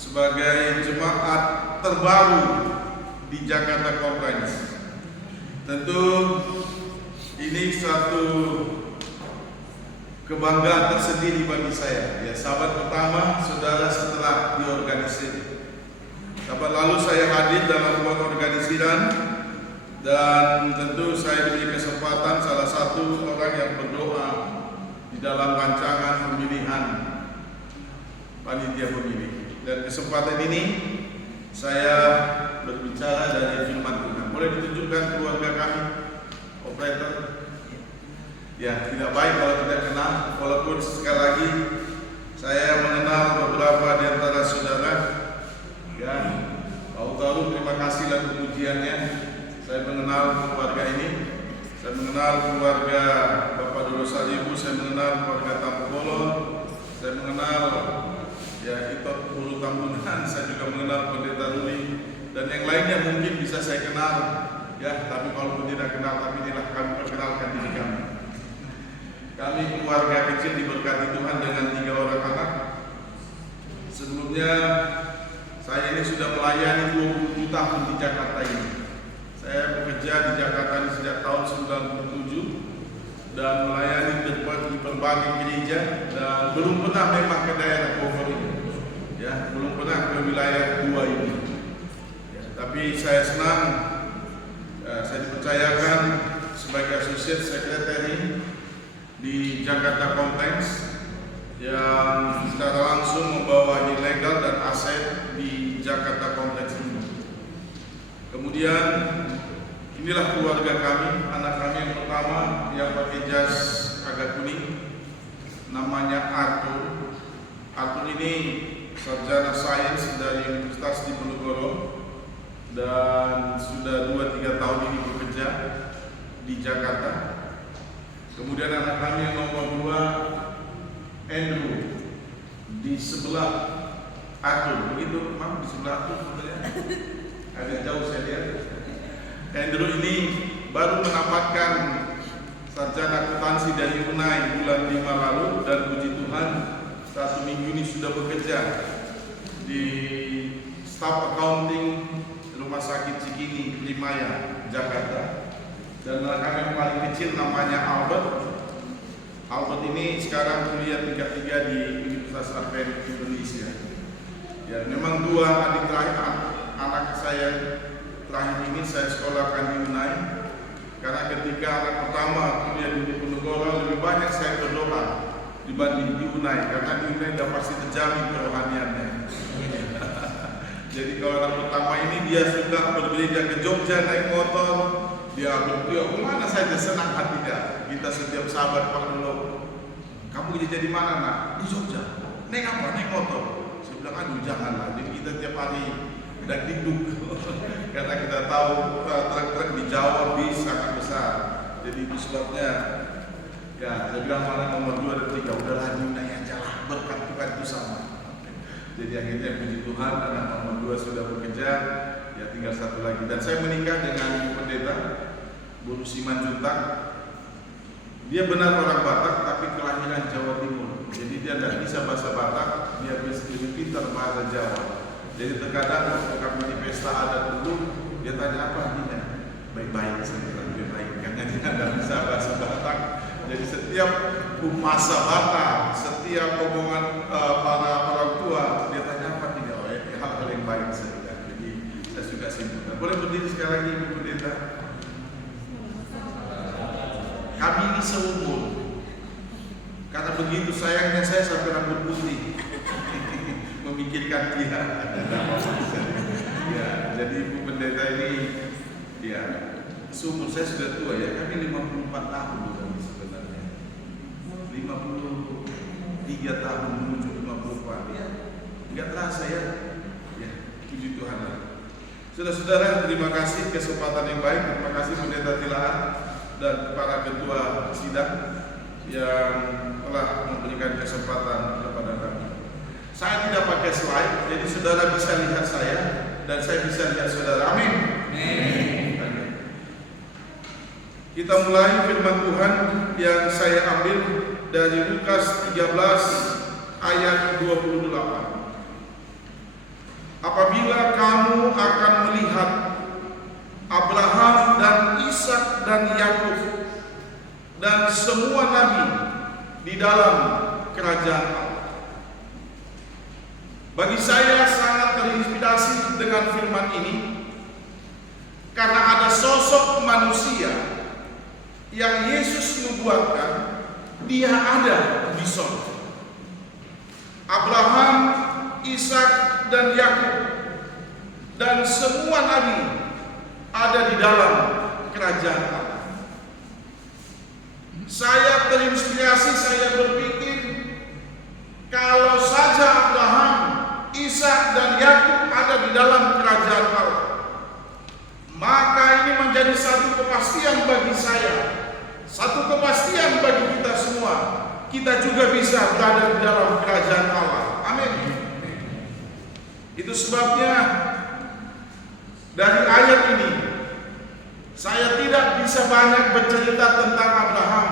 sebagai jemaat terbaru di Jakarta Conference. Tentu ini suatu kebanggaan tersendiri bagi saya. Ya, sahabat pertama saudara setelah diorganisir. Sahabat lalu saya hadir dalam ruang organisasian dan tentu saya diberi kesempatan salah satu orang yang berdoa di dalam rancangan pemilihan panitia pemilih. Dan kesempatan ini saya berbicara dari firman Tuhan. Boleh ditunjukkan keluarga kami, operator? Ya, tidak baik kalau tidak kenal. Walaupun sekali lagi saya mengenal beberapa di antara saudara. Ya, tahu-tahu terima kasih lagu pujiannya. Saya mengenal keluarga ini. Saya mengenal keluarga Bapak Dodo Salibu. Saya mengenal keluarga Tampolo. Saya mengenal Itot Ulu Tambunan. Saya juga mengenal Pendeta Ruli dan yang lainnya mungkin bisa saya kenal. Ya, tapi kalau tidak kenal, tapi inilah kami perkenalkan diri kami. Kami keluarga kecil diberkati Tuhan dengan 3 orang anak. Sebelumnya saya ini sudah melayani 27 tahun di Jakarta ini. Saya bekerja di Jakarta ini sejak tahun 97 dan melayani di berbagai gereja dan belum pernah memang ke daerah Bogor ini. Ya, belum pernah ke wilayah 2 ini. Ya, tapi saya senang saya dipercayakan sebagai Associate Secretary di Jakarta Conference yang secara langsung membawahi legal dan aset di Jakarta Conference ini. Kemudian inilah keluarga kami, anak kami yang pertama yang pakai jas agak kuning, namanya Arthur. Arthur ini sarjana sains dari Universitas Diponegoro dan sudah 2-3 tahun ini bekerja di Jakarta. Kemudian anak kami yang nomor 2, Andrew, di sebelah Arthur, begitu memang di sebelah Arthur sebenarnya, agak jauh saya lihat. Andrew ini baru mendapatkan sarjana akuntansi dari UNAI bulan 5 lalu dan puji Tuhan 1 minggu ini sudah bekerja di staff accounting Rumah Sakit Cikini, Limaya, Jakarta. Dan anak kami yang paling kecil namanya Albert. Albert ini sekarang kuliah tingkat 3 di Universitas Advent Indonesia. Ya, memang 2 adik terakhir anak saya terakhir ini saya sekolahkan di UNAI. Karena ketika anak pertama kuliah di Diponegoro lebih banyak saya berdoa dibanding di UNAI, karena di UNAI sudah pasti terjamin kerohaniannya. Jadi kalau anak pertama ini dia sudah berbeda ke Jogja naik motor, dia berdua kemana saja senang hatinya. Kita setiap sahabat Pak Dolo, kamu jadi mana nak? Di Jogja. Naik apa? Naik motor. Saya bilang aduh janganlah. Jadi kita tiap hari dagdikduk karena kita tahu truk-truk di Jawa bis sangat besar. Jadi itu sebabnya ya saya bilang mana nomor 2 dan 3 udahlah Yuna aja lah, berkat Tuhan itu sama. Jadi akhirnya puji Tuhan anak nomor 2 sudah bekerja, ya tinggal 1 lagi. Dan saya menikah dengan Ibu Pendeta Bu Simanjuntak. Dia benar orang Batak tapi kelahiran Jawa Timur. Jadi dia tidak bisa bahasa Batak, dia bisa lebih pintar bahasa Jawa. Jadi terkadang waktu kami di pesta adat dulu, dia tanya apa artinya? Baik-baik, saya bilang baik-baik, karena dia tidak bisa bahasa Batak. Jadi setiap masa Batak, setiap omongan para orang tua, dia tanya apa tidak? Oh, hal-hal yang baik saya bilang. Jadi saya suka simpulkan. Boleh berdiri sekali lagi Ibu Pendeta? Kami ini seumur. Karena begitu sayangnya saya sampai rambut putih. Memikirkan dia. Ya, jadi Ibu Pendeta ini ya seumur saya sudah tua ya. Kami 54 tahun bukan sebenarnya. 53 tahun menuju 54 ya. Enggak terasa ya. Ya, puji Tuhan. Saudara-saudara, terima kasih kesempatan yang baik. Terima kasih Pendeta Tilaan dan para ketua sidang yang telah memberikan kesempatan kepada kami. Saya tidak pakai slide, jadi saudara bisa lihat saya dan saya bisa lihat saudara. Amin. Kita mulai firman Tuhan yang saya ambil dari Lukas 13 ayat 28. akan melihat Abraham dan Ishak dan Yakub dan semua nabi di dalam kerajaan Allah. Bagi saya sangat terinspirasi dengan firman ini karena ada sosok manusia yang Yesus nubuatkan dia ada di sorga. Abraham, Ishak dan Yakub dan semua nabi ada di dalam kerajaan Allah. Saya terinspirasi, saya berpikir kalau saja Abraham, Ishak dan Yakub ada di dalam kerajaan Allah, maka ini menjadi satu kepastian bagi saya, satu kepastian bagi kita semua. Kita juga bisa berada di dalam kerajaan Allah. Amin. Itu sebabnya dari ayat ini saya tidak bisa banyak bercerita tentang Abraham.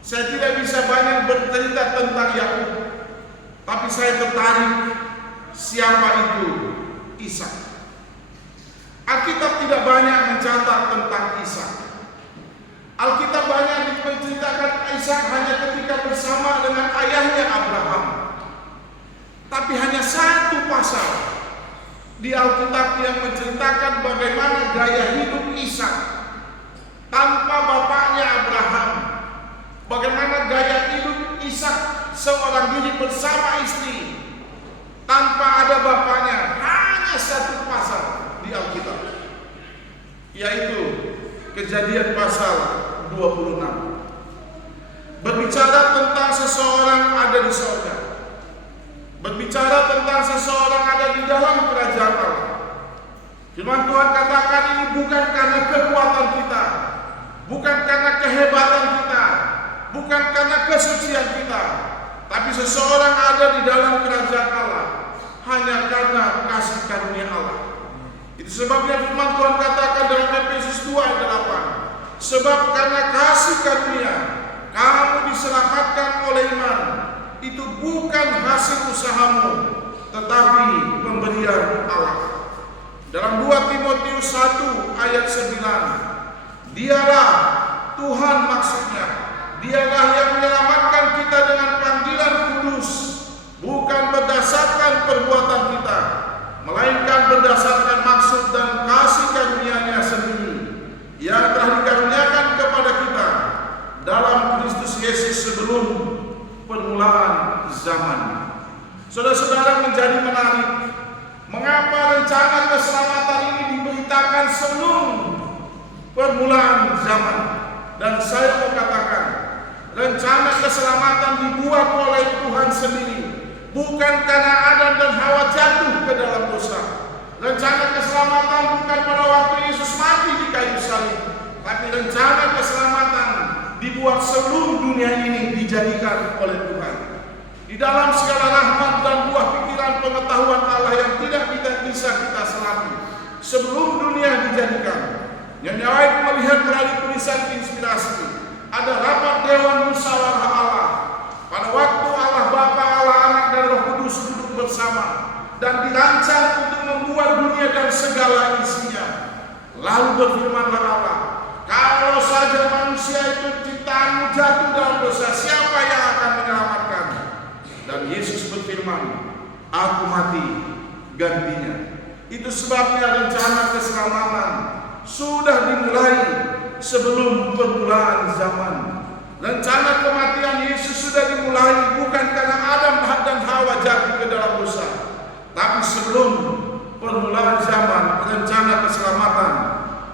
Saya tidak bisa banyak bercerita tentang Yakub. Tapi saya tertarik siapa itu Ishak. Alkitab tidak banyak mencatat tentang Ishak. Alkitab banyak menceritakan Ishak hanya ketika bersama dengan ayahnya Abraham. Tapi hanya satu pasal di Alkitab yang menceritakan bagaimana gaya hidup Ishak tanpa bapaknya Abraham. Bagaimana gaya hidup Ishak seorang diri bersama istri tanpa ada bapaknya. Hanya satu pasal di Alkitab, yaitu Kejadian pasal 26. Berbicara tentang seseorang ada di sorga, berbicara tentang seseorang ada di dalam kerajaan Allah. Firman Tuhan katakan ini bukan karena kekuatan kita, bukan karena kehebatan kita, bukan karena kesucian kita, tapi seseorang ada di dalam kerajaan Allah hanya karena kasih karunia Allah. Itu sebabnya firman Tuhan katakan dalam Efesus 2 ayat 8, sebab karena kasih karunia kamu diselamatkan oleh iman. Itu bukan hasil usahamu, tetapi pemberian Allah. Dalam 2 Timotius 1 ayat 9, dialah Tuhan, maksudnya dialah yang menyelamatkan kita dengan panggilan kudus, bukan berdasarkan perbuatan kita, melainkan berdasarkan maksud dan kasih karunia-Nya sendiri yang telah dikaruniakan kepada kita dalam Kristus Yesus sebelum permulaan zaman. Saudara-saudara, menjadi menarik mengapa rencana keselamatan ini diberitakan sebelum permulaan zaman. Dan saya mau katakan, rencana keselamatan dibuat oleh Tuhan sendiri, bukan karena Adam dan Hawa jatuh ke dalam dosa. Rencana keselamatan bukan pada waktu Yesus mati di kayu salib, tapi rencana keselamatan dibuat sebelum dunia ini dijadikan oleh Tuhan. Di dalam segala rahmat dan buah pikiran pengetahuan Allah yang tidak bisa kita selami, sebelum dunia dijadikan, Nyonya White melihat melalui tulisan inspirasi ada rapat Dewan Musyawarah Allah. Pada waktu Allah Bapa, Allah Anak dan Roh Kudus duduk bersama dan dirancang untuk membuat dunia dan segala isinya. Lalu berfirmanlah Allah, kalau saja manusia itu ciptaanmu jatuh dalam dosa, siapa yang akan menyelamatkan? Dan Yesus berfirman, aku mati gantinya. Itu sebabnya rencana keselamatan sudah dimulai sebelum permulaan zaman. Rencana kematian Yesus sudah dimulai bukan karena Adam dan Hawa jatuh ke dalam dosa, tapi sebelum permulaan zaman rencana keselamatan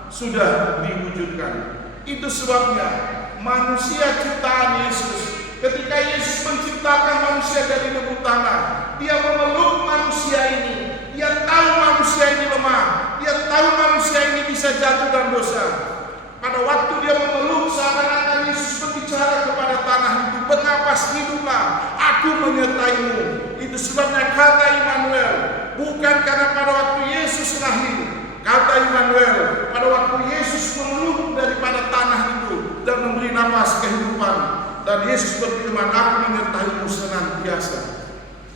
sudah diwujudkan. Itu sebabnya manusia ciptaan Yesus, ketika Yesus menciptakan manusia dari debu tanah, dia memeluk manusia ini. Dia tahu manusia ini lemah, dia tahu manusia ini bisa jatuh dalam dosa. Pada waktu dia memeluk, seakan-akan Yesus berbicara kepada tanah itu, bernapas, hiduplah, aku menyertaimu. Itu sebabnya kata Immanuel, bukan karena pada waktu Yesus lahir. Kata Immanuel, pada waktu Yesus memeluk daripada tanah itu dan memberi napas kehidupan. Dan Yesus berfirman, aku menyertaimu senantiasa.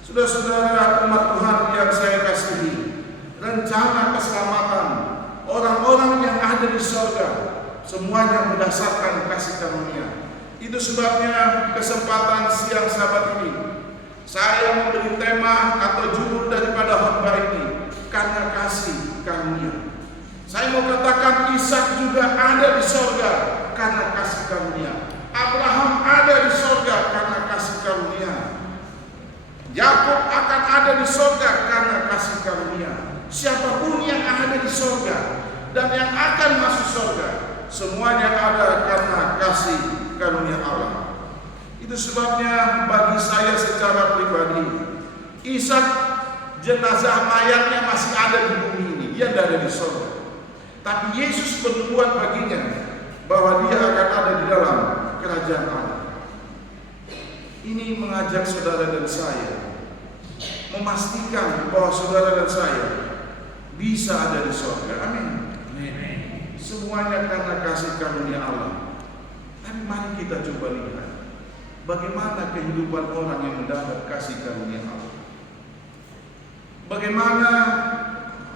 Saudara-saudara umat Tuhan yang saya kasihi, rencana keselamatan orang-orang yang ada di surga, semuanya berdasarkan kasih karunia. Itu sebabnya kesempatan siang Sabat ini saya memberi tema atau judul daripada khotbah ini, karena kasih karunia. Saya mau katakan Ishak juga ada di surga karena kasih karunia. Abraham ada di surga karena kasih karunia. Yakub akan ada di surga karena kasih karunia. Siapapun yang ada di surga dan yang akan masuk surga, semuanya ada karena kasih karunia Allah. Itu sebabnya bagi saya secara pribadi, Ishak jenazah mayatnya masih ada di bumi ini, dia tidak ada di surga. Tapi Yesus bernubuat baginya bahwa dia akan ada di dalam kerajaan Allah. Ini mengajak saudara dan saya memastikan bahwa saudara dan saya bisa ada di surga. Amin. Semuanya karena kasih karunia Allah. Tapi mari kita coba lihat bagaimana kehidupan orang yang mendapat kasih karunia Allah. Bagaimana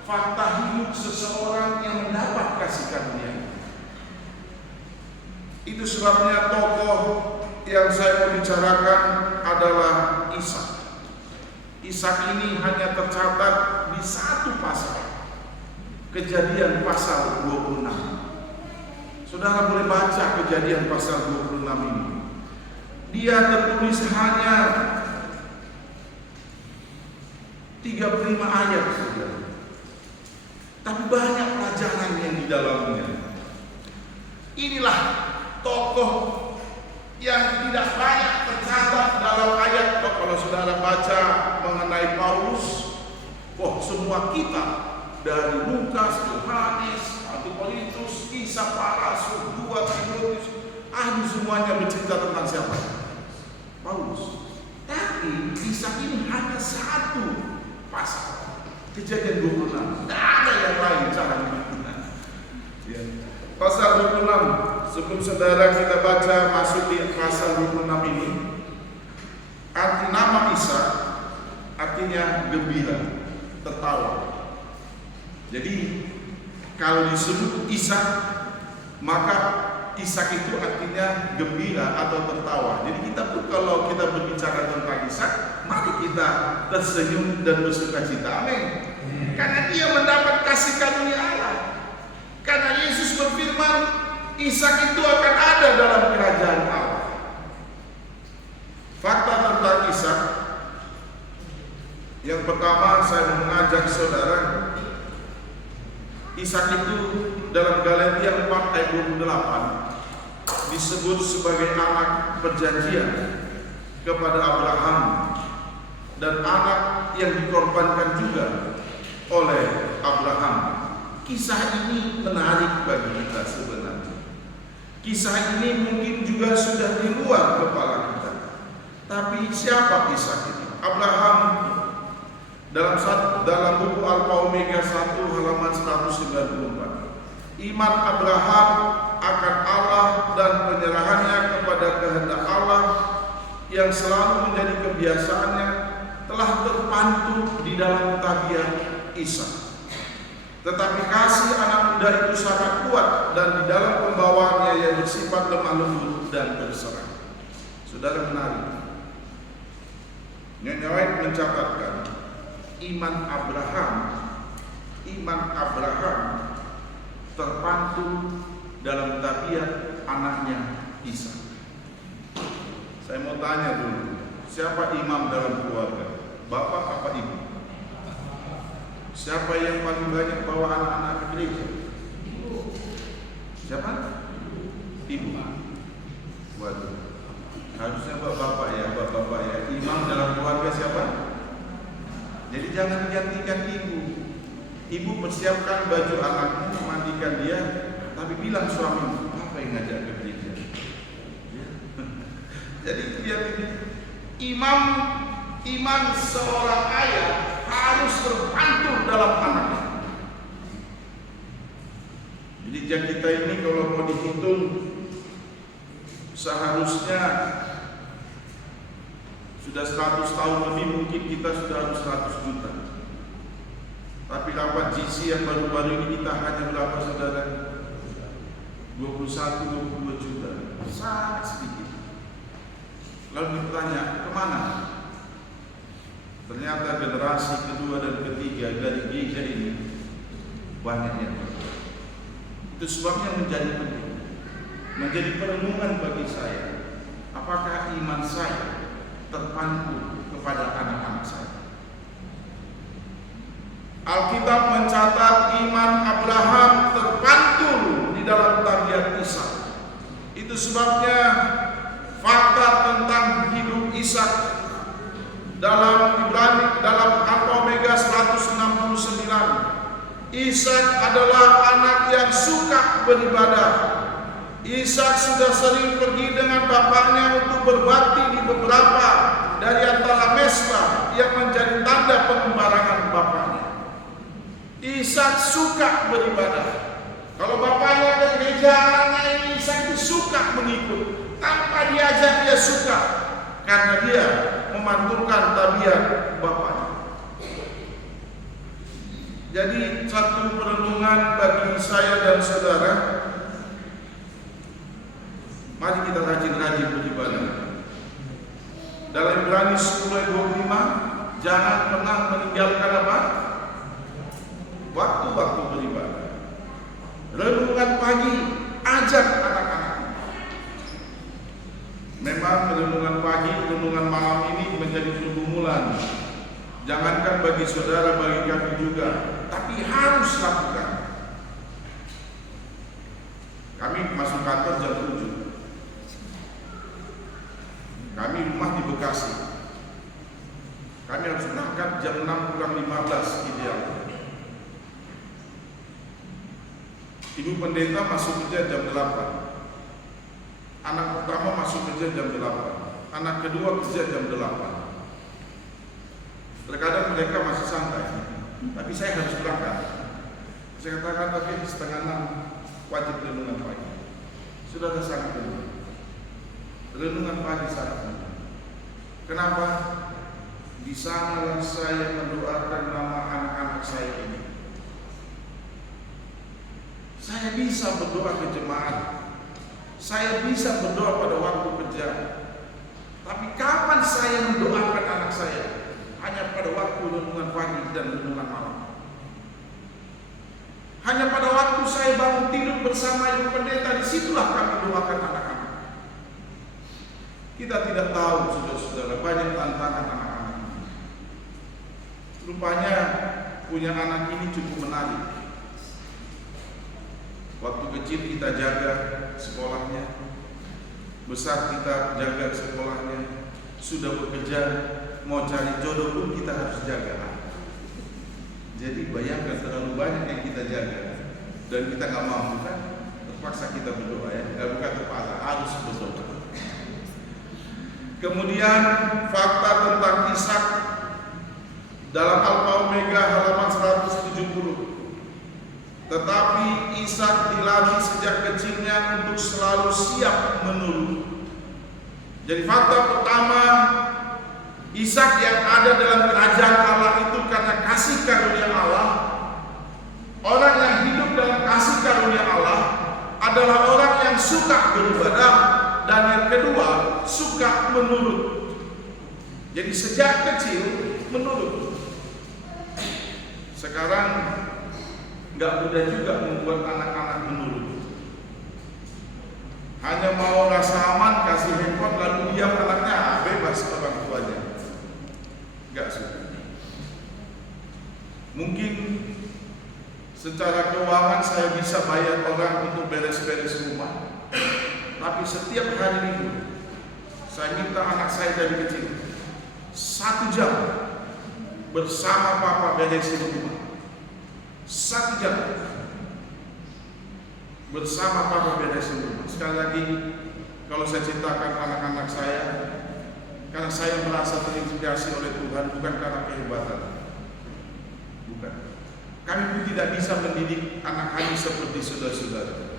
fakta hidup seseorang yang mendapat kasih karunia. Itu sebabnya tokoh yang saya mau bicarakan adalah Ishak. Ishak ini hanya tercatat di satu pasal, Kejadian pasal 26. Saudara boleh baca Kejadian pasal 26 ini. Dia tertulis hanya 35 ayat saja. Tapi banyak pelajaran yang di dalamnya. Inilah tokoh yang tidak banyak tercatat dalam ayat. Kalau saudara baca mengenai Paulus, semua kitab dari Lukas, Yohanes, 1 Korintus, Kisah Para Rasul, 2 Timotius, semuanya bercerita tentang siapa? Paulus. Tapi kisah ini hanya satu pasal. Kejadian 26, tidak ada yang lain caranya. Pasal 26, sebelum saudara kita baca masuk di pasal 26 ini, arti nama Ishak artinya gembira, tertawa. Jadi kalau disebut Ishak, maka Ishak itu artinya gembira atau tertawa. Jadi kita pun kalau kita berbicara tentang Ishak, mari kita tersenyum dan bersuka cita. Amin. Karena dia mendapat kasih karunia Allah. Karena Yesus berfirman, Ishak itu akan ada dalam kerajaan Allah. Fakta tentang Ishak, yang pertama saya mengajak saudara, Ishak itu dalam Galatia 4 ayat 28 disebut sebagai anak perjanjian kepada Abraham dan anak yang dikorbankan juga oleh Abraham. Kisah ini menarik bagi kita sebenarnya. Kisah ini mungkin juga sudah di luar kepala kita. Tapi siapa Ishak ini? Abraham dalam buku Alfa Omega 1 halaman 194. Iman Abraham akan Allah dan penyerahannya kepada kehendak Allah yang selalu menjadi kebiasaannya telah terpantul di dalam tabiat Ishak. Tetapi kasih anak muda itu sangat kuat dan di dalam pembawaannya yang bersifat lemah lembut dan berserah. Saudara menarik. Nyonya White mencatatkan iman Abraham terpantul dalam tabiat anaknya Ishak. Saya mau tanya dulu, siapa imam dalam keluarga? Bapak apa ibu? Siapa yang paling banyak bawa anak-anak ke gereja? Siapa? Ibu. Waduh. Harusnya bapak ya. Imam dalam keluarga siapa? Jadi jangan digantikan ibu. Ibu persiapkan baju anakmu, mandikan dia, tapi bilang suamimu, apa yang ngajak ke gereja? Jadi lihat ini, iman seorang ayah harus terpantul dalam anaknya. Jadi kita ini kalau mau dihitung, seharusnya sudah 100 tahun lebih, mungkin kita sudah harus 100 juta. Tapi dapat GC yang baru-baru ini kita hanya berapa saudara? 21-22 juta, sangat sedikit. Lalu ditanya, kemana? Ternyata generasi kedua dan ketiga dari gereja ini banyak yang berdoa. Itu sebabnya menjadi penting, menjadi perenungan bagi saya. Apakah iman saya terpandu kepada anak-anak saya? Alkitab mencatat iman Abraham terpantul di dalam tabiat Ishak. Itu sebabnya fakta tentang hidup Ishak dalam Ibrani, dalam Alfa Omega 169, Ishak adalah anak yang suka beribadah. Ishak sudah sering pergi dengan bapaknya untuk berbakti di beberapa dari antara mesbah yang menjadi tanda pengembarangan bapaknya. Ishak suka beribadah. Kalau bapaknya ke gereja, anaknya ini Ishak suka mengikut. Tanpa diajak dia suka, karena dia memantulkan tabiat bapaknya. Jadi satu perenungan bagi saya dan saudara, mari kita rajin-rajin beribadah. Dalam Ibrani 10:25, jangan pernah meninggalkan apa? Waktu-waktu beribadah. Renungan pagi, ajak anak-anak. Memang renungan pagi, renungan malam ini menjadi pergumulan. Jangankan bagi saudara, bagi kami juga, tapi harus lakukan. Kami masuk kantor jam 7. Kami rumah di Bekasi. Kami harus berangkat jam 6:15 ideal. Ibu pendeta masuk kerja jam 8. Anak pertama masuk kerja jam 8. Anak kedua kerja jam 8. Terkadang mereka masih santai, tapi saya harus berangkat. Saya katakan, tapi 5:30 wajib renungan pagi. Sudah sangat penting. Renungan pagi sangat penting. Kenapa? Di sanalah saya mendoakan nama anak-anak saya ini. Saya bisa berdoa ke jemaat, saya bisa berdoa pada waktu kerja. Tapi kapan saya mendoakan anak saya? Hanya pada waktu renungan pagi dan renungan malam. Hanya pada waktu saya bangun tidur bersama ibu pendeta, disitulah kami doakan anak-anak. Kita tidak tahu, saudara-saudara, banyak tantangan anak-anak. Rupanya punya anak ini cukup menarik. Waktu kecil kita jaga sekolahnya, besar kita jaga sekolahnya, sudah bekerja, mau cari jodoh pun kita harus jaga. Jadi bayangkan terlalu banyak yang kita jaga dan kita nggak mampu, kan? Terpaksa kita berdoa, ya, bukan terpaksa, harus berdoa. Kemudian fakta tentang Ishak dalam Alfa Omega halaman 170. Tetapi Ishak dilatih sejak kecilnya untuk selalu siap menurut. Jadi fakta pertama, Ishak yang ada dalam kerajaan Allah itu karena kasih karunia Allah. Orang yang hidup dalam kasih karunia Allah adalah orang yang suka beribadah, dan yang kedua suka menurut. Jadi sejak kecil menurut. Sekarang nggak mudah juga membuat anak-anak menurut. Hanya mau rasa aman, kasih handphone lalu diam anaknya, bebas orang tuanya. Nggak suka. Mungkin secara keuangan saya bisa bayar orang untuk beres-beres rumah, tapi setiap hari minggu saya minta anak saya dari kecil 1 jam bersama papa beresin rumah. 1 jam bersama papa beresin rumah. Sekali lagi, kalau saya ceritakan anak-anak saya, karena saya merasa terinspirasi oleh Tuhan, bukan karena kehebatan, bukan. Kami pun tidak bisa mendidik anak kami seperti saudara-saudara.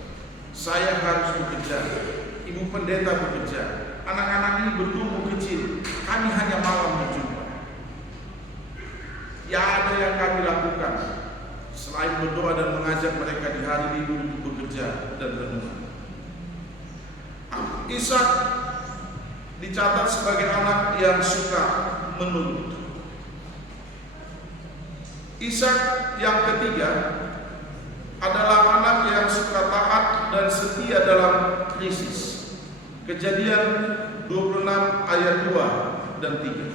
Saya harus bekerja, ibu pendeta bekerja, anak-anak ini bertumbuh kecil, kami hanya malam berjumpa. Ya, ada yang kami lakukan. selain berdoa dan mengajak mereka di hari libur untuk bekerja dan renungan. Ishak dicatat sebagai anak yang suka menurut. Ishak yang ketiga adalah anak yang suka taat dan setia dalam krisis. Kejadian 26 ayat 2 dan 3.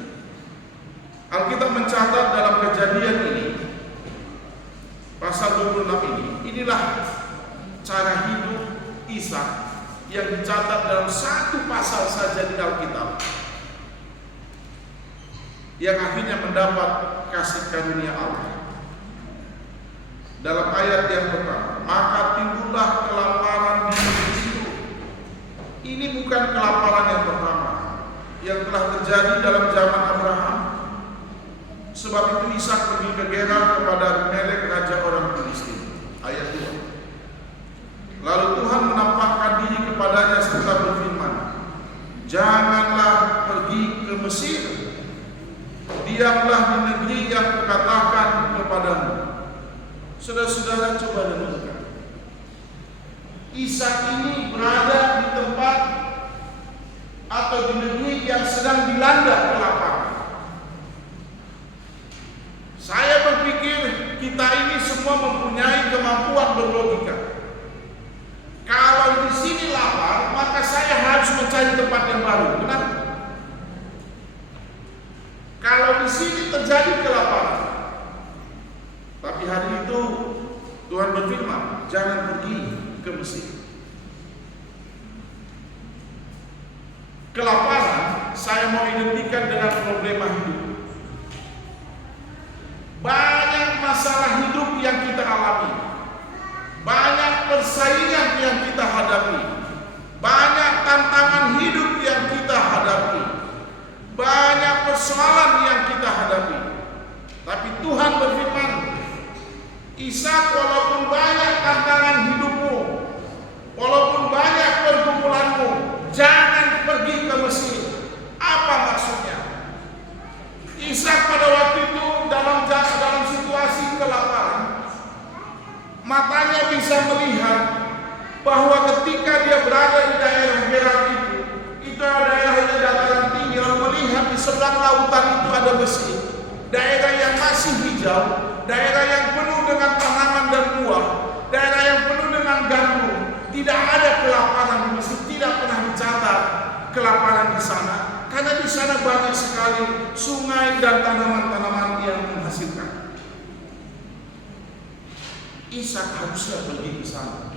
Alkitab mencatat dalam kejadian ini, pasal 26 inilah cara hidup Ishak yang dicatat dalam satu pasal saja di Alkitab, yang akhirnya mendapat kasih karunia Allah. Dalam ayat yang pertama, maka timbullah kelaparan di negeri itu. Ini bukan kelaparan yang pertama yang telah terjadi dalam zaman Abraham. Sebab itu Ishak pergi ke Gerar kepada Abimelek raja orang Filistin. Ayat 2. Lalu Tuhan menampakkan diri kepadanya serta berfirman, janganlah pergi ke Mesir. Diamlah di negeri yang kukatakan kepadamu. Saudara-saudara, coba renungkan. Ishak ini berada di tempat atau di negeri yang sedang dilanda kelaparan. Saya berpikir kita ini semua mempunyai kemampuan berlogika. Kalau di sini lapar, maka saya harus mencari tempat yang baru. Benar? Kalau di sini terjadi kelaparan, tapi hari itu Tuhan berfirman, jangan pergi ke Mesir. Kelaparan saya mau identikan dengan problema hidup. Banyak masalah hidup yang kita alami, banyak persaingan yang kita hadapi, banyak tantangan hidup yang kita hadapi, banyak persoalan yang kita hadapi. Tapi Tuhan berfirman, Ishak, walaupun banyak tantangan hidupmu, walaupun banyak pergumulanmu, jangan pergi ke Mesir. Apa maksudnya? Ishak pada waktu itu dalam situasi kelaparan, matanya bisa melihat bahwa ketika dia berada di daerah Gerar itu daerah yang dataran tinggi, lalu melihat di seberang lautan itu ada Mesir, daerah yang masih hijau, daerah yang penuh dengan tanaman dan buah, daerah yang penuh dengan gandum. Tidak ada kelaparan di Mesir, tidak pernah dicatat kelaparan di sana, karena di sana banyak sekali sungai dan tanaman-tanaman yang menghasilkan. Ishak harusnya pergi ke sana,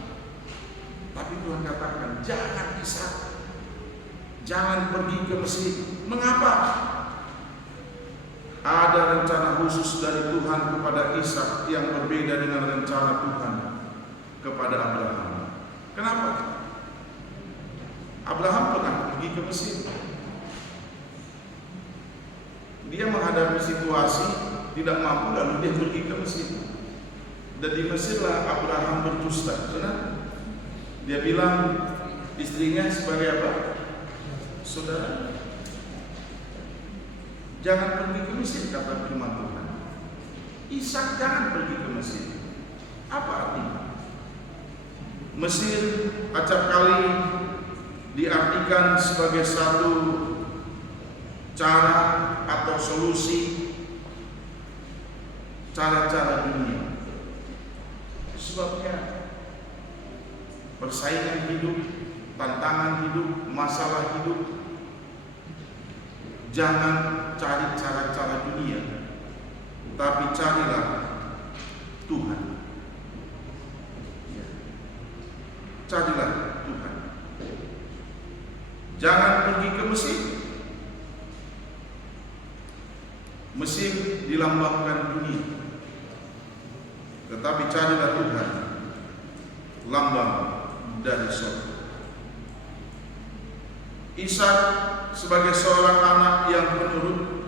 tapi Tuhan katakan, jangan Ishak, jangan pergi ke Mesir. Mengapa? Ada rencana khusus dari Tuhan kepada Ishak yang berbeda dengan rencana Tuhan kepada Abraham. Kenapa? Abraham pernah pergi ke Mesir. Dia menghadapi situasi tidak mampu, lalu dia pergi ke Mesir. Dan di Mesirlah Abraham berdusta. Benar? Dia bilang istrinya sebagai apa? Saudara. Jangan pergi ke Mesir, kata firman Tuhan. Ishak jangan pergi ke Mesir. Apa artinya? Mesir acap kali diartikan sebagai satu cara atau solusi cara-cara dunia. Sebabnya persaingan hidup, tantangan hidup, masalah hidup. Jangan cari cara-cara dunia, tapi carilah Tuhan. Carilah Tuhan. Jangan pergi ke Mesir. Mesir dilambangkan dunia, tetapi carilah Tuhan, lambang dari surga. Ishak sebagai seorang anak yang penurut,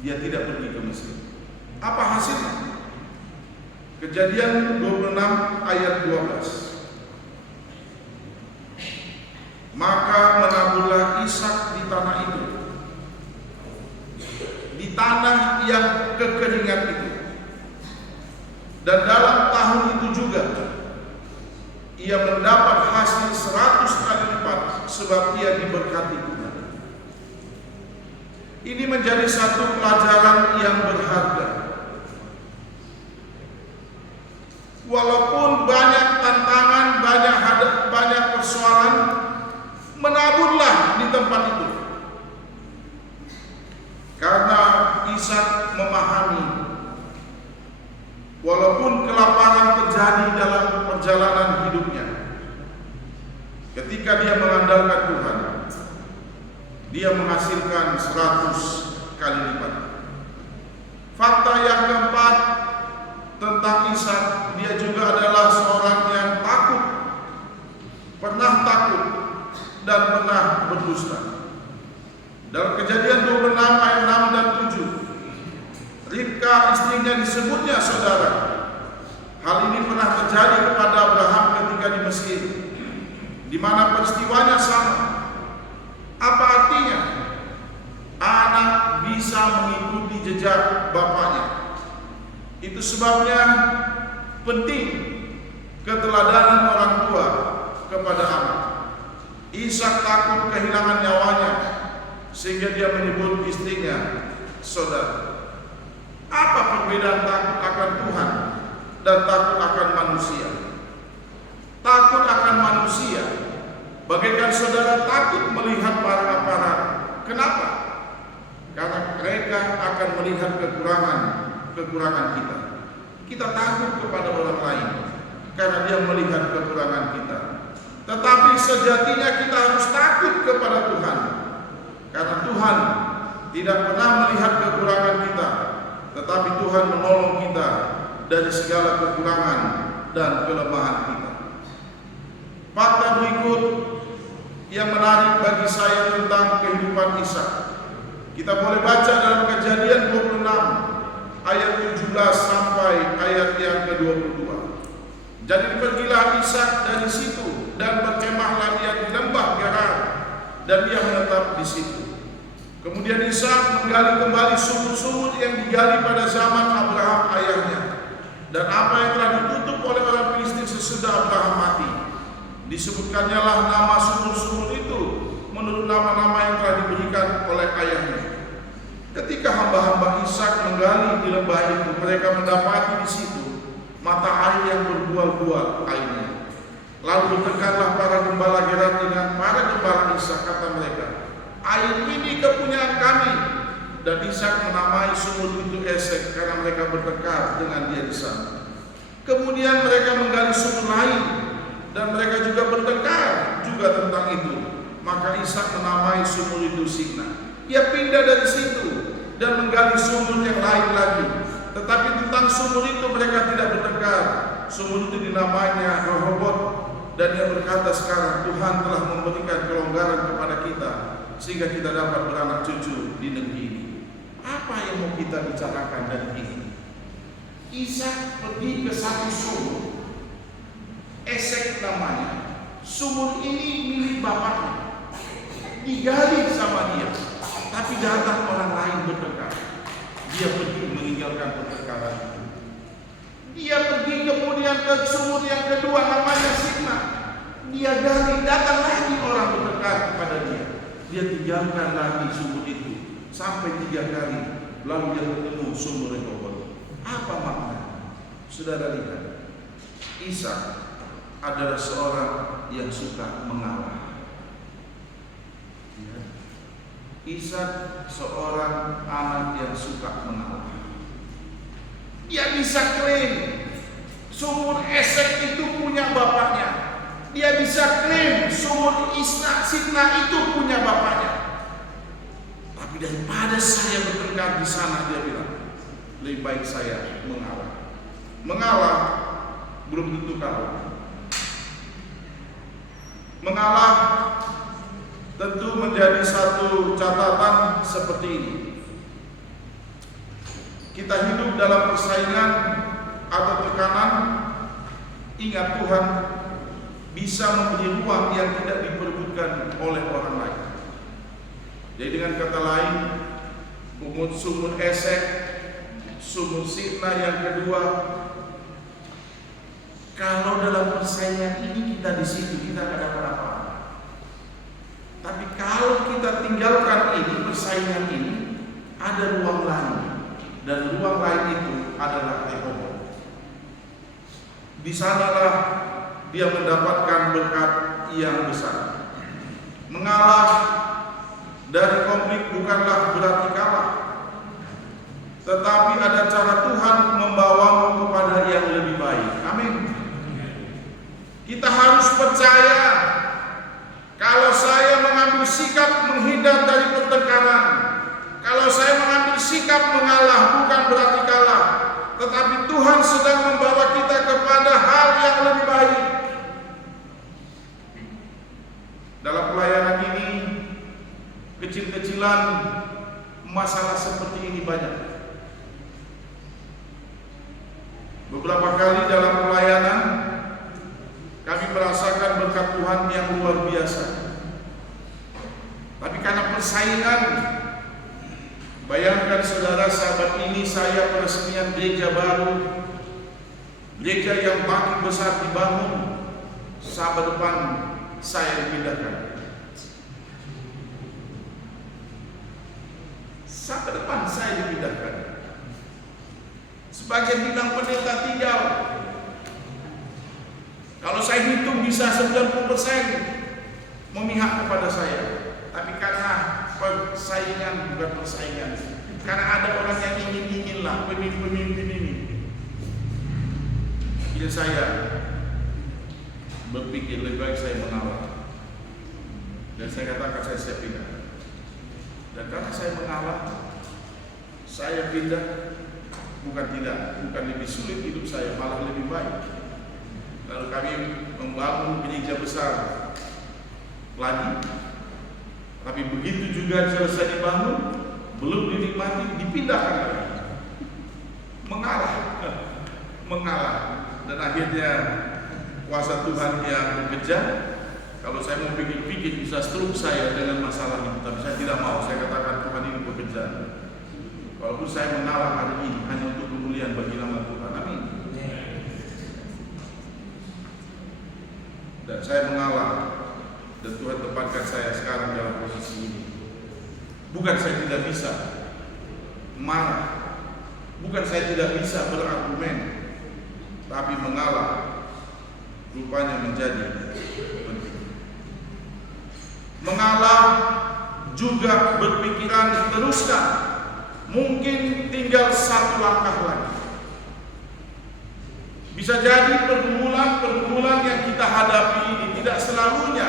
dia tidak pergi ke Mesir. Apa hasilnya? Kejadian 26 ayat 12. Maka menaburlah Ishak di tanah itu, di tanah yang kekeringan itu. Dan dalam tahun itu juga ia mendapat hasil 100 kali lipat sebab ia diberkati Tuhan. Ini menjadi satu pelajaran yang berharga. Walaupun banyak tantangan, banyak persoalan, menaburlah di tempat itu. Karena Ishak memahami, walaupun kelaparan terjadi dalam perjalanan hidupnya, ketika dia mengandalkan Tuhan, dia menghasilkan 100 kali lipat. Fakta yang keempat tentang Ishak, dia juga adalah seorang yang takut, pernah takut dan pernah berdusta. Dalam Kejadian 26 ayat 6 dan 7, Ribka istrinya disebutnya saudara. Hal ini pernah terjadi kepada Abraham ketika di Mesir, di mana peristiwanya sama. Apa artinya? Anak bisa mengikuti jejak bapaknya. Itu sebabnya penting keteladanan orang tua kepada anak. Ishak takut kehilangan nyawanya, sehingga dia menyebut istrinya saudara. Apa perbedaan takut akan Tuhan dan takut akan manusia? Takut akan manusia bagaikan saudara takut melihat para aparat. Kenapa? Karena mereka akan melihat kekurangan kita. Kita takut kepada orang lain karena dia melihat kekurangan kita. Tetapi sejatinya kita harus takut kepada Tuhan, karena Tuhan tidak pernah melihat kekurangan kita, tetapi Tuhan menolong kita dari segala kekurangan dan kelemahan kita. Fakta berikut yang menarik bagi saya tentang kehidupan Ishak, kita boleh baca dalam Kejadian 26 ayat 17 sampai ayat yang ke-22. Jadi pergilah Ishak dari situ dan berkemahlah dia di lembah Gerar, dan dia menetap di situ. Kemudian Ishak menggali kembali sumur-sumur yang digali pada zaman Abraham ayahnya, dan apa yang telah ditutup oleh orang Filistin sesudah Abraham mati. Disebutkannya lah nama sumur-sumur itu menurut nama-nama yang telah diberikan oleh ayahnya. Ketika hamba-hamba Ishak menggali di lembah itu, mereka mendapati di situ mata air yang berbual-bual airnya. Lalu bertekarlah para gembala Gerar dengan para gembala Ishak, kata mereka, air ini kepunyaan kami. Dan Ishak menamai sumur itu Esek karena mereka bertekar dengan dia di sana. Kemudian mereka menggali sumur lain dan mereka juga bertekar juga tentang itu. Maka Ishak menamai sumur itu Sitna. Ia pindah dari situ dan menggali sumur yang lain lagi. Tetapi tentang sumur itu mereka tidak bertekar. Sumur itu dinamainya Rehobot, dan ia berkata, sekarang Tuhan telah memberikan kelonggaran kepada kita sehingga kita dapat beranak cucu di negeri ini. Apa yang mau kita bicarakan dari ini? Ishak pergi ke satu sumur, Esek namanya. Sumur ini milik bapaknya, digali sama dia, tapi datang orang lain bertekar. Dia pergi meninggalkan pertekaran itu. Dia pergi kemudian ke sumur yang kedua namanya Sitna. Dia gali, datang lagi orang bertekar kepada dia. Dia tinggalkan lagi sumur itu sampai 3 kali. Lalu dia bertemu sumur Rehobot. Apa makna? Saudara lihat, Ishak adalah seorang yang suka mengalah. Ishak seorang anak yang suka mengalah. Dia bisa klaim sumur Esek itu punya bapaknya. Dia bisa klaim sumur Sitna itu punya bapaknya. Tapi daripada saya bertengkar di sana, dia bilang, lebih baik saya mengalah. Mengalah belum tentu kalah. Mengalah tentu menjadi satu catatan seperti ini. Kita hidup dalam persaingan atau tekanan. Ingat, Tuhan bisa memberi ruang yang tidak diperebutkan oleh orang lain. Jadi dengan kata lain, sumur Esek, sumur Sitna yang kedua, Kalau dalam persaingan ini kita di situ, kita nggak dapat apa-apa. Tapi kalau kita tinggalkan ini, persaingan ini, ada ruang lain, dan ruang lain itu adalah Yehova. Di sanalah dia mendapatkan berkat yang besar. Mengalah dari konflik bukanlah berarti kalah, tetapi ada cara Tuhan membawamu kepada yang lebih baik. Amin. Kita harus percaya, kalau saya mengambil sikap menghindar dari pertengkaran, kalau saya mengambil sikap mengalah, bukan berarti kalah, tetapi Tuhan sedang membawa kita kepada hal yang lebih baik. Dalam pelayanan ini, kecil-kecilan masalah seperti ini banyak. Beberapa kali dalam pelayanan kami merasakan berkat Tuhan yang luar biasa. Tapi karena persaingan, bayangkan saudara, sahabat ini saya peresmian gereja baru, gereja yang makin besar dibangun, sahabat depan saya dipindahkan. Sahabat depan saya dipindahkan. Sebagian bilang pendeta tinggal. Kalau saya hitung bisa 90% memihak kepada saya. Tapi karena persaingan, bukan persaingan, karena ada orang yang ingin-inginlah pemimpin ini. Jadi saya berpikir lebih baik saya mengalah. Dan saya katakan saya siap pindah. Dan karena saya mengalah, saya pindah. Bukan lebih sulit hidup saya, malah lebih baik. Lalu kami membangun gereja besar lagi. Tapi begitu juga selesai dibangun, belum dinikmati, dipindahkan lagi. Mengalah. Dan akhirnya kuasa Tuhan yang bekerja. Kalau saya mau pikir-pikir bisa stroke saya dengan masalah ini, tapi saya tidak mau. Saya katakan Tuhan ini bekerja. Walaupun saya mengalah hari ini hanya untuk kemuliaan bagi nama Tuhan. Amin. Dan saya mengalah, dan Tuhan tempatkan saya sekarang dalam posisi ini. Bukan saya tidak bisa marah, bukan saya tidak bisa berargumen, tapi mengalah rupanya menjadi penting. Mengalah juga berpikiran teruskan. Mungkin tinggal satu langkah lagi. Bisa jadi pergumulan yang kita hadapi ini tidak selalunya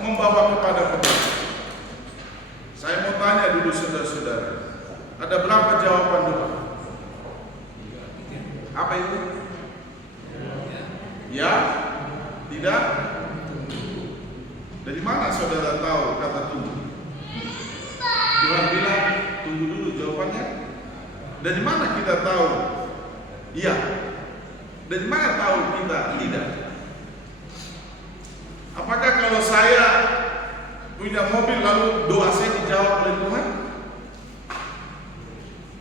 membawa kepada kemenangan. Saya mau tanya dulu saudara-saudara, ada berapa jawaban doa? Apa itu? Ya? Tidak? Dari mana saudara tahu kata tunggu? Tuhan bilang tunggu dulu jawabannya. Dari mana kita tahu? Iya. Dari mana tahu kita tidak? Apakah kalau saya punya mobil lalu doa saya dijawab oleh Tuhan?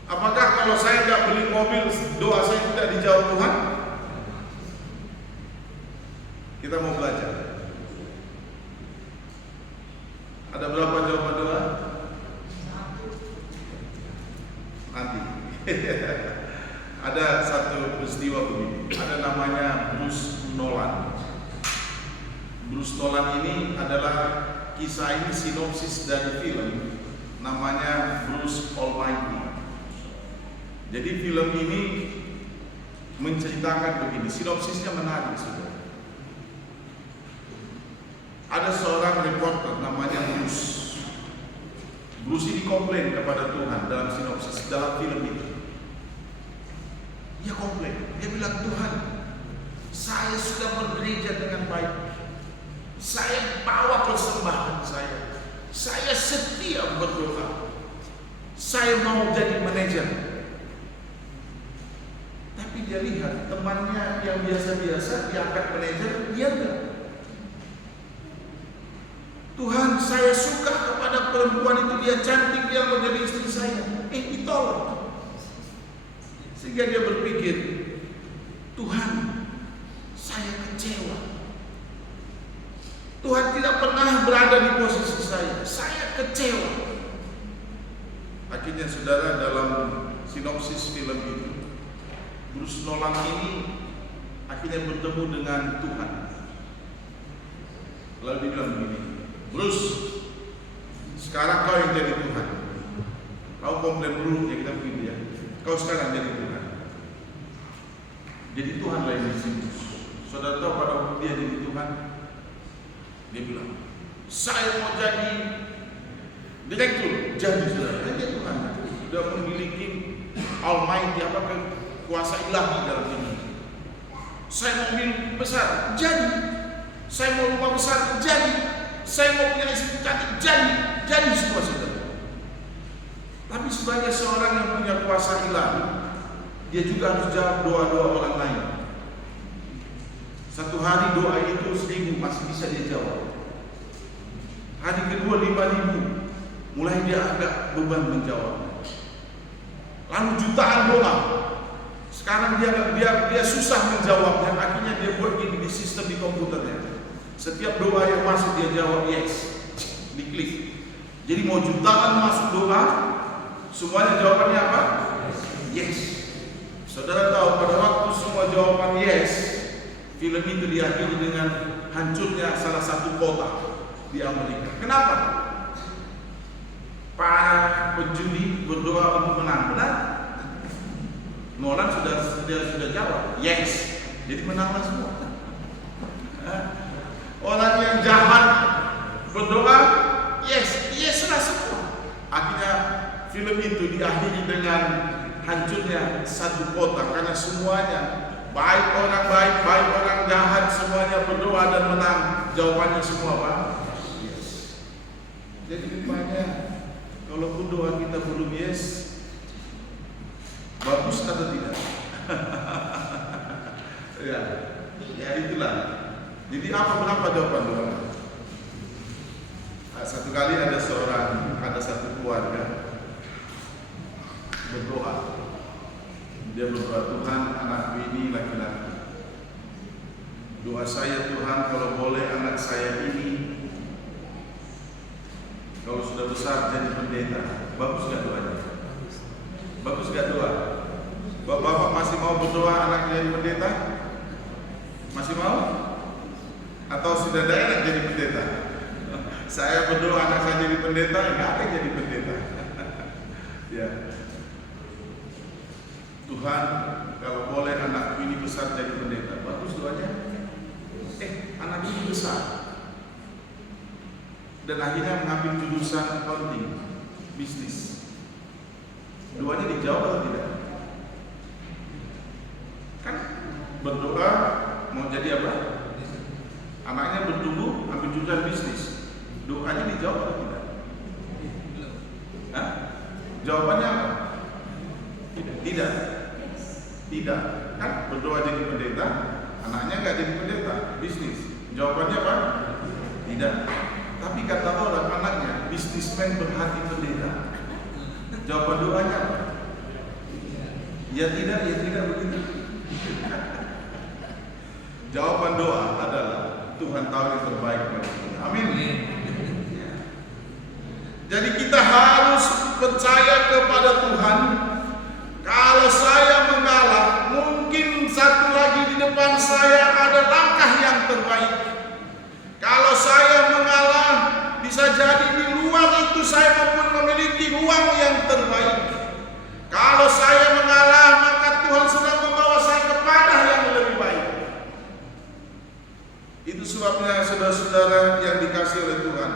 Apakah kalau saya nggak beli mobil doa saya tidak dijawab Tuhan? Kita mau belajar. Ada berapa jawaban doa? Nanti. Ada satu peristiwa begini. Ada namanya Bruce Nolan. Bruce Nolan ini adalah kisah ini sinopsis dari film namanya Bruce Almighty. Jadi film ini menceritakan begini. Sinopsisnya menarik saudara. Ada seorang reporter namanya Bruce. Bruce ini komplain kepada Tuhan dalam sinopsis dalam film itu. Dia komplain, dia bilang, Tuhan, saya sudah bergereja dengan baik, saya bawa persembahan saya setia berdoa, saya mau jadi manajer. Tapi dia lihat temannya yang biasa-biasa diangkat manajer, dia enggak. Tuhan, saya suka kepada perempuan itu, dia cantik, dia mau jadi istri saya. Ditolak. Sehingga dia berpikir, Tuhan, pernah berada di posisi saya kecewa. Akhirnya saudara, dalam sinopsis film itu, Bruce Nolan ini akhirnya bertemu dengan Tuhan. Lalu dia bilang begini, Bruce, sekarang kau yang jadi Tuhan. Kau komplain dulu ya, kita begitu ya. Kau sekarang jadi Tuhan. Jadi Tuhan lain di sini. Saudara tahu pada waktu dia jadi Tuhan, dia bilang, saya mau jadi direktur. Jadi saudara, dia Tuhan sudah memiliki Almighty, kuasa ilahi dalam ini. Saya mau mobil besar, jadi. Saya mau rumah besar, jadi. Saya mau punya istri cantik, jadi semua saudara. Tapi sebagai seorang yang punya kuasa ilahi, dia juga harus jawab doa-doa orang lain. Satu hari doa itu 1000 masih bisa dia jawab. Hari kedua 5000, mulai dia agak beban menjawab. Lalu jutaan doa, sekarang dia susah menjawabnya. Akhirnya dia buat gini di sistem di komputernya. Setiap doa yang masuk dia jawab yes, diklik. Jadi mau jutaan masuk doa, semuanya jawabannya apa? Yes. Saudara tahu pada waktu semua jawaban yes, film itu diakhiri dengan hancurnya salah satu kota di Amerika. Kenapa? Para penjudi berdoa untuk menang, benar? Nolan sudah jawab yes, jadi menanglah semua. Orang yang jahat berdoa yes lah semua. Akhirnya film itu diakhiri dengan hancurnya satu kota, karena semuanya baik orang baik, baik orang jahat, semuanya berdoa dan menang. Jawabannya semua apa? Yes. Jadi rupanya kalaupun doa kita belum yes, bagus atau tidak? ya itulah. Jadi berapa jawaban doa? Satu kali ada satu keluarga berdoa. Dia berdoa, Tuhan, anakku ini laki-laki. Doa saya Tuhan, kalau boleh anak saya ini kalau sudah besar jadi pendeta. Bagus gak doanya? Bagus gak doa? Bapak masih mau berdoa anaknya jadi pendeta? Masih mau? Atau sudah ada anak jadi pendeta? Saya berdoa anak saya jadi pendeta, enggak ada yang jadi pendeta. Ya. Tuhan, kalau boleh anak ini besar jadi pendeta. Bagus doanya. Anak ini besar. Dan akhirnya mengambil jurusan accounting, bisnis. Doanya dijawab atau tidak? Kan berdoa mau jadi apa? Anaknya bertumbuh, ambil jurusan bisnis. Doanya dijawab atau tidak? Hah? Jawabannya apa? Tidak. Kan berdoa jadi pendeta, anaknya nggak jadi pendeta, bisnis. Jawabannya apa? Tidak. Tapi kata orang anaknya bisnismen berhati pendeta. Jawaban doanya apa? Ya tidak begitu. Jawaban doa adalah Tuhan tahu yang terbaik bagi kita. Amin. Jadi kita harus percaya kepada Tuhan. Kalau saya mengalah, mungkin satu lagi di depan saya ada langkah yang terbaik. Kalau saya mengalah, bisa jadi di luar itu saya pun memiliki ruang yang terbaik. Kalau saya mengalah, maka Tuhan sedang membawa saya kepada yang lebih baik. Itu sebabnya saudara-saudara yang dikasihi oleh Tuhan,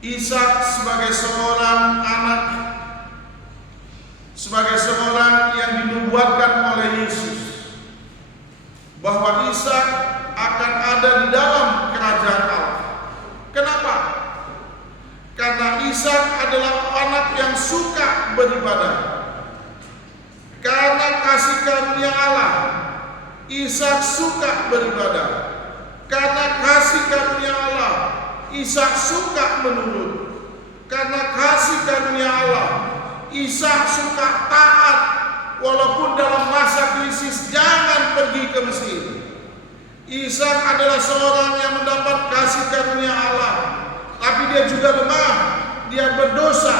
Ishak sebagai seorang anak, sebagai seorang yang dinubuatkan oleh Yesus, bahwa Ishak akan ada di dalam kerajaan Allah. Kenapa? Karena Ishak adalah anak yang suka beribadah. Karena kasih karunia Allah, Ishak suka beribadah. Karena kasih karunia Allah, Ishak suka menurut. Karena kasih karunia Allah, Ishak suka taat. Walaupun dalam masa krisis, jangan pergi ke Mesir. Ishak adalah seorang yang mendapat kasih karunia Allah, tapi dia juga lemah, dia berdosa,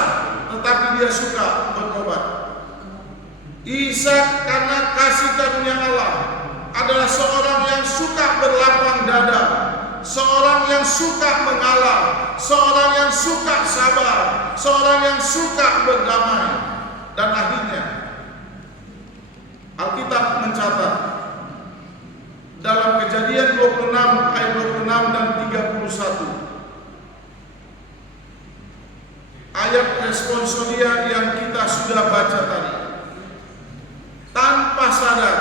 tetapi dia suka bertobat. Ishak karena kasih karunia Allah adalah seorang yang suka berlapang dada, seorang yang suka mengalah, seorang yang suka sabar, seorang yang suka berdamai. Dan akhirnya Alkitab mencatat dalam Kejadian 26 ayat 26 dan 31, ayat responsoria yang kita sudah baca tadi. Tanpa sadar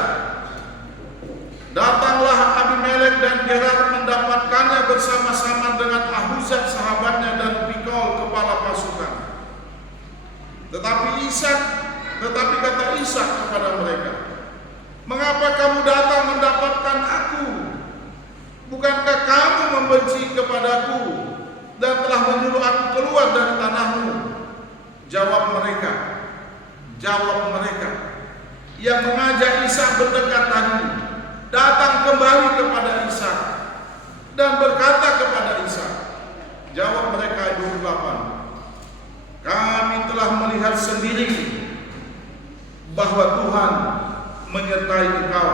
datanglah Abimelek dan Gerar mendapatkannya bersama-sama dengan Ahuzat sahabatnya dan Pikol kepala pasukan. Tetapi kata Ishak kepada mereka, "Mengapa kamu datang mendapatkan aku? Bukankah kamu membenci kepadaku dan telah menyuruh aku keluar dari tanahmu?" Jawab mereka yang mengajak Ishak berdekat tadi datang kembali kepada Ishak dan berkata kepada Ishak. Jawab mereka ayat 28, "Kami telah melihat sendiri bahwa Tuhan menyertai engkau.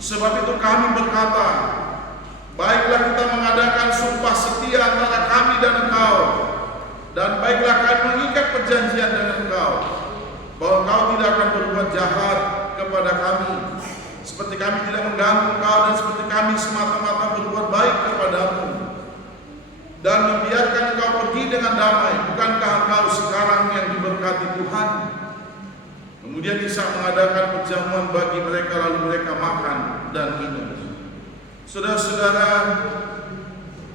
Sebab itu kami berkata, baiklah kita mengadakan sumpah setia antara kami dan engkau, dan baiklah kami mengikat perjanjian dengan engkau, bahwa engkau tidak akan berbuat jahat kepada kami, seperti kami tidak mengganggu engkau, dan seperti kami semata-mata berbuat baik kepadamu, dan membiarkan engkau pergi dengan damai. Bukankah engkau sekarang yang diberkati Tuhan?" Kemudian Ishak mengadakan perjamuan bagi mereka, lalu mereka makan dan minum. Saudara-saudara,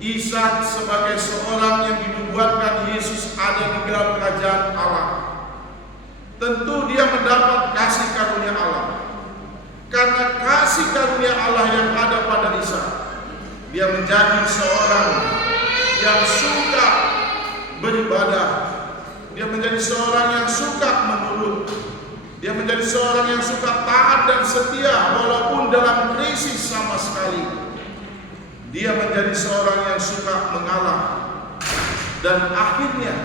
Ishak sebagai seorang yang dinubuatkan Yesus ada di dalam kerajaan Allah. Tentu dia mendapat kasih karunia Allah. Karena kasih karunia Allah yang ada pada Ishak, dia menjadi seorang yang suka beribadah. Dia menjadi seorang yang suka menurut. Dia menjadi seorang yang suka taat dan setia walaupun dalam krisis sama sekali. Dia menjadi seorang yang suka mengalah. Dan akhirnya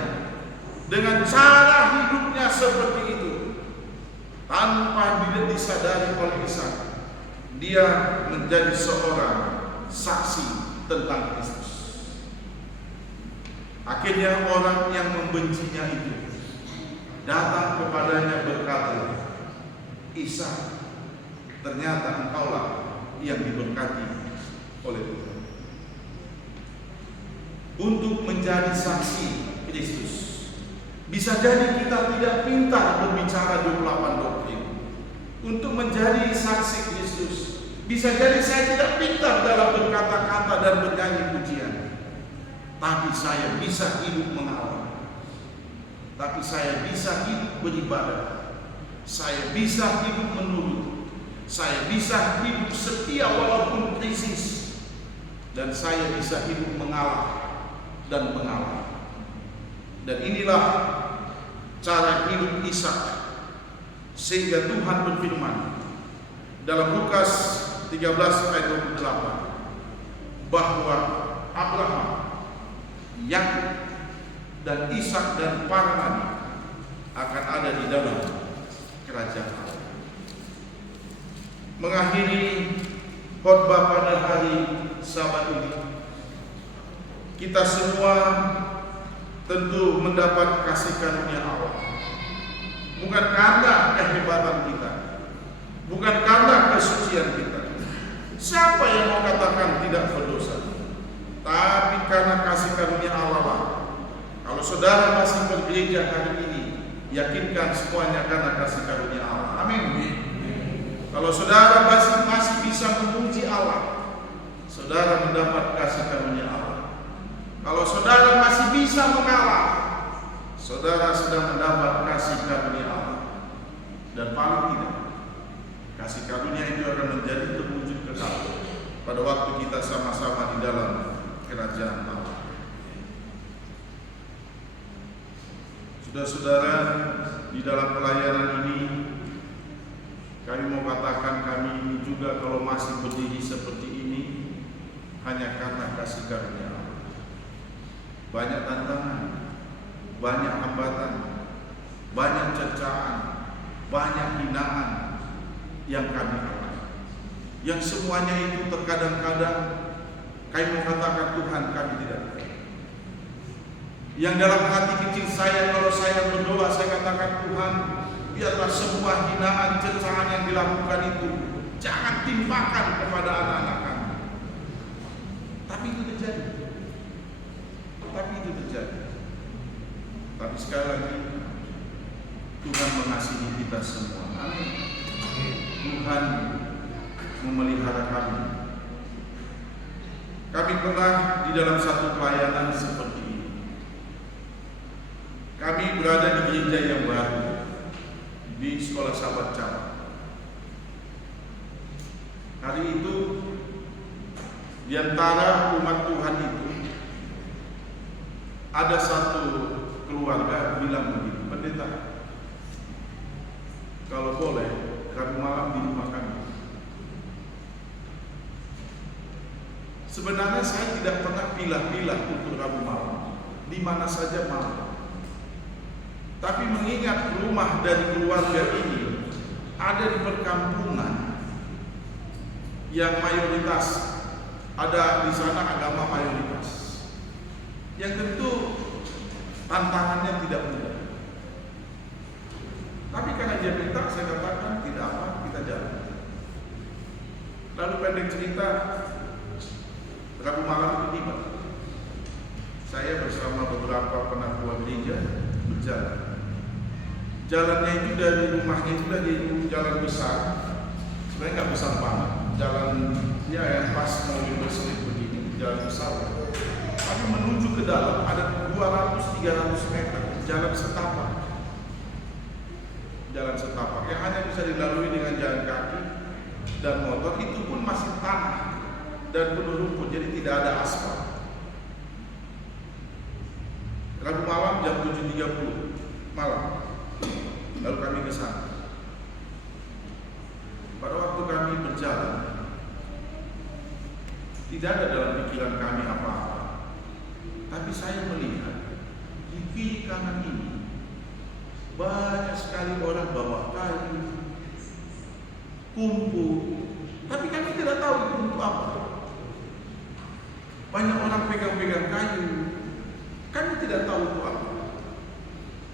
dengan cara hidupnya seperti itu, tanpa disadari oleh Ishak, dia menjadi seorang saksi tentang Kristus. Akhirnya orang yang membencinya itu datang kepadanya berkata, "Ishak, ternyata engkaulah yang diberkati oleh Tuhan untuk menjadi saksi Kristus." Bisa jadi kita tidak pintar berbicara 28 doktrin untuk menjadi saksi Kristus. Bisa jadi saya tidak pintar dalam berkata-kata dan bernyanyi pujian, tapi saya bisa hidup mengalah. Tapi saya bisa hidup beribadah. Saya bisa hidup menurut. Saya bisa hidup setia walaupun krisis. Dan saya bisa hidup mengalah dan mengalah. Dan inilah cara hidup Ishak. Sehingga Tuhan berfirman dalam Lukas 13 ayat 28 bahwa Abraham, Yakub, dan Ishak dan para nabi akan ada di dalam kerajaan Allah. Mengakhiri khotbah pada hari Sabat ini, kita semua tentu mendapat kasih karunia Allah. Bukan karena kehebatan kita, bukan karena kesucian kita. Siapa yang mau katakan tidak berdosa? Tapi karena kasih karunia Allah lah. Kalau saudara masih bergereja hari ini, yakinkan semuanya karena kasih karunia Allah. Amin. Kalau saudara masih bisa memuji Allah, saudara mendapat kasih karunia Allah. Kalau saudara masih bisa mengalah, saudara sedang mendapat kasih karunia Allah. Dan paling tidak, kasih karunia itu akan menjadi terwujud kekal pada waktu kita sama-sama di dalam kerajaan Allah. Saudara-saudara, di dalam pelayanan ini Kami mau katakan kami ini juga kalau masih berdiri seperti ini hanya karena kasih karunia Allah. Banyak tantangan, banyak hambatan, banyak cercaan, banyak hinaan yang kami alami. Yang semuanya itu terkadang-kadang kami mau katakan Tuhan kami tidak tahu. Yang dalam hati kecil saya kalau saya berdoa saya katakan Tuhan, biarlah semua hinaan cercaan yang dilakukan itu jangan timpakan kepada anak-anak kami. Tapi itu terjadi. Tapi sekali lagi Tuhan mengasihi kita semua. Amin. Tuhan memelihara kami. Kami pernah di dalam satu pelayanan seperti ini. Kami berada di gereja yang baru di Sekolah Sahabat Cabang. Hari itu di antara umat Tuhan itu ada satu keluarga bilang begini, pendeta, kalau boleh Rabu malam di rumah kami. Sebenarnya saya tidak pernah pilah-pilah untuk Rabu malam, di mana saja mau. Tapi mengingat rumah dari keluarga ini ada di perkampungan yang mayoritas, ada di sana agama mayoritas, yang tentu tantangannya tidak mudah. Tapi karena dia minta, saya katakan tidak apa, kita jalan. Lalu pendek cerita, Rabu malam tiba. Saya bersama beberapa penatua gereja berjalan. Jalannya itu dari rumahnya itu dari jalan besar, sebenarnya nggak besar banget, jalan ya yang pas mobil berselip begini, jalan besar. Tapi menuju ke dalam ada 200-300 meter jalan setapak. Jalan setapak yang hanya bisa dilalui dengan jalan kaki dan motor, itu pun masih tanah dan penuh rumput, jadi tidak ada aspal. Rabu malam jam 7.30 malam. Lalu kami ke sana. Pada waktu kami berjalan, tidak ada dalam pikiran kami apa-apa. Tapi saya melihat di kiri kanan ini banyak sekali orang bawa kayu, kumpul, tapi kami tidak tahu itu untuk apa. Banyak orang pegang-pegang kayu, kami tidak tahu untuk apa.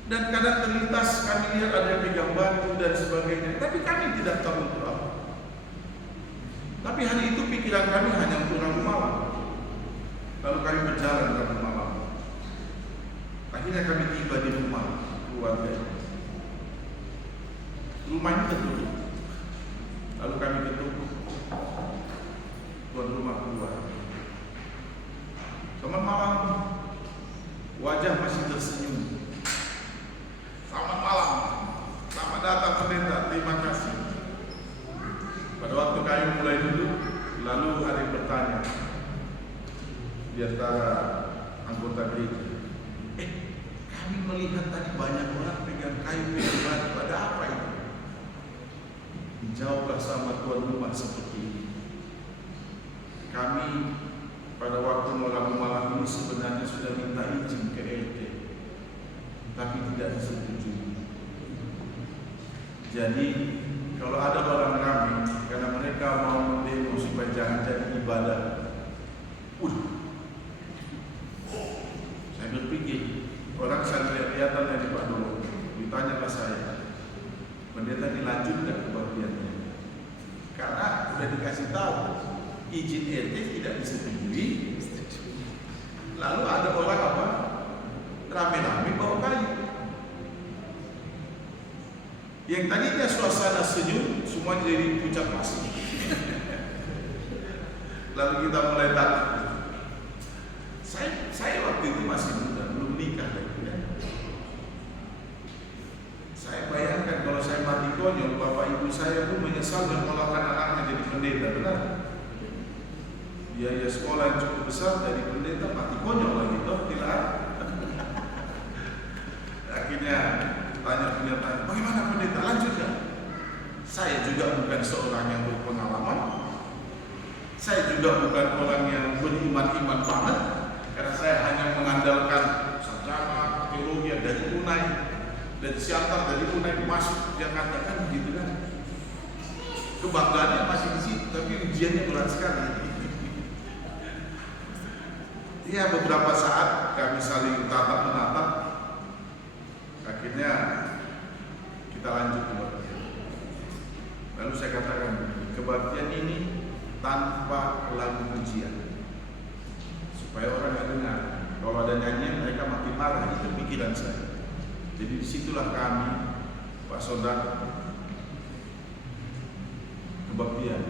Dan kadang terlintas kami lihat ada yang pegang batu dan sebagainya, tapi kami tidak tahu untuk apa. Tapi hari itu pikiran kami hanya untuk Rabu malam. Lalu kami berjalan Rabu malam. Akhirnya kami tiba di rumah keluarga. Rumah ini tertutup. Lalu kami ketuk, tuan rumah keluar. Selamat malam. Wajah masih tersenyum. Selamat malam, selamat datang pendeta, terima kasih. Pada waktu kami mulai duduk, lalu ada yang bertanya di antara anggota gereja, kami melihat tadi banyak orang pegang kayu, pegang batu, ada apa itu? Dijawablah sama tuan rumah seperti ini. Kami pada waktu malam ini sebenarnya sudah minta izin ke RT, tapi tidak disetujui. Jadi kalau ada orang ramai karena mereka mau mendemo supaya jangan jadi ibadah, saya berpikir orang saya lihat-lihatan dari Pak Dolo, ditanyalah saya, pendeta dilanjut nggak kebagiannya? Karena sudah dikasih tahu izin RT tidak disetujui. Lalu ada orang apa? Rame-rame bawa kayu. Yang tadinya suasana senyum, semua jadi pucat pasti. Lalu kita mulai tanya. Saya waktu itu masih muda, belum nikah lagi. Saya bayangkan kalau saya mati konyol, bapak ibu saya pun menyesal dan menolakkan anaknya jadi pendeta, benar? Biaya sekolah yang cukup besar jadi pendeta, mati konyol lagi, toh tidak. Akhirnya tanya, bagaimana pendeta, lanjut ya? Saya juga bukan seorang yang berpengalaman. Saya juga bukan orang yang beriman-iman banget, karena saya hanya mengandalkan sarjana teologi dari Unai, dari Siantar, dari Unai masuk Jakarta, kan begitu kan. Kebanggaannya masih di situ, tapi ujiannya berat sekali. Ya, beberapa saat kami saling tatap menatap, akhirnya kita lanjut kebaktian. Lalu saya katakan, kebaktian ini tanpa lagu pujian, supaya orang yang dengar. Kalau ada nyanyian mereka makin marah, itu pikiran saya. Jadi disitulah kami, Pak Saudara, kebaktian.